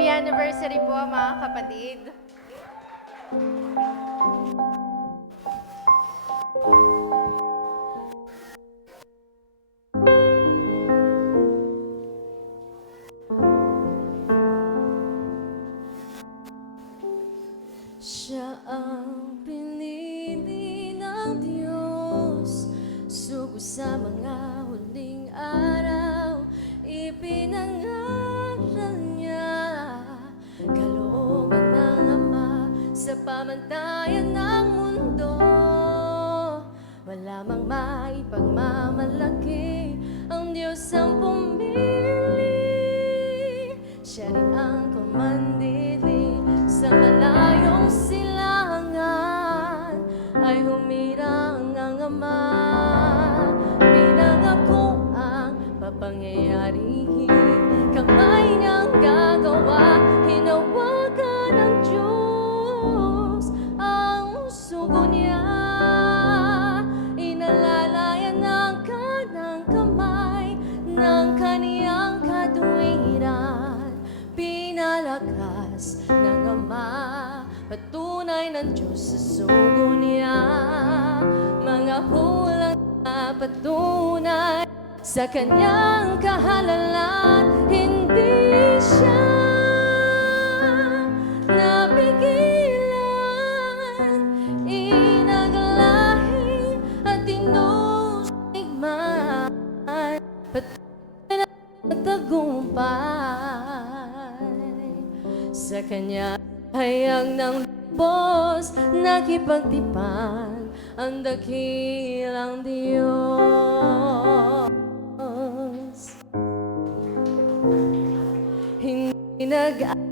Happy anniversary po mga kapatid. Siya ang pinili ng Diyos Sugo sa mga Sa pamantayan ng mundo Wala mang maipagmamalaki Ang Diyos ang pumili Siya ang kumandili Pinalakas ng Ama Patunay ng Diyos sa sugo niya. Mga hulang na patunay Sa kanyang kahalalan Hindi siya napigilan. Inaglahi at inusigman Patunay na tagumpay Sa kanya. Hayag ng lubos Nakipagtipan ang dakilang Diyos. Hindi nag-kailangan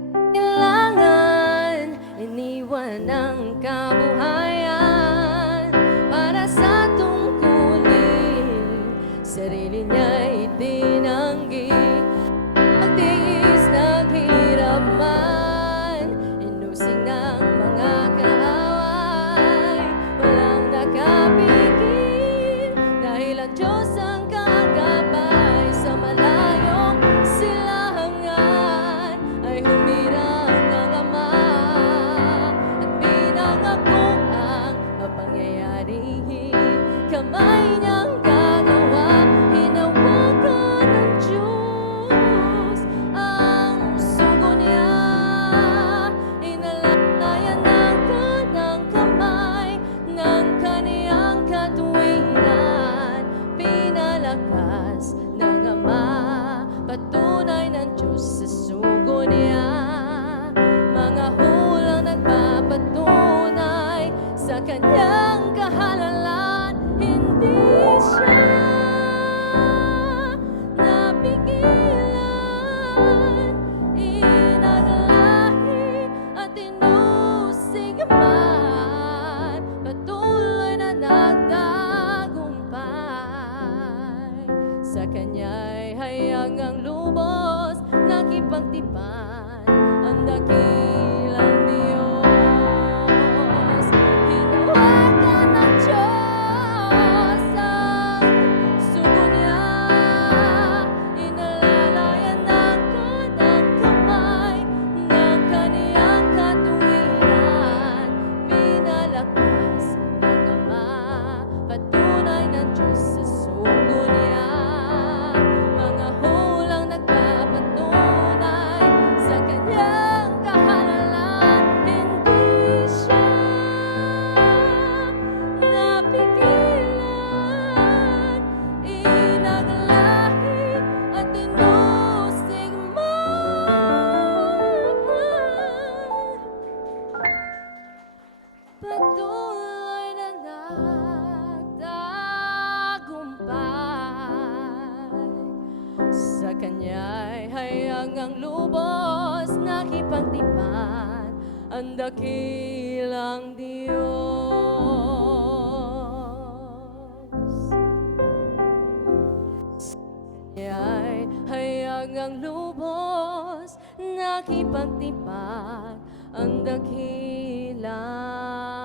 inusigman Patuloy na nagtagumpay. Sa kanya'y hayag ang lubos Nakipagtipan ang dakilang kanya'y hayag ang lubos Nakipagtipan ang dakilang Diyos. Ay hayag ang lubos Nakipagtipan ang dakilang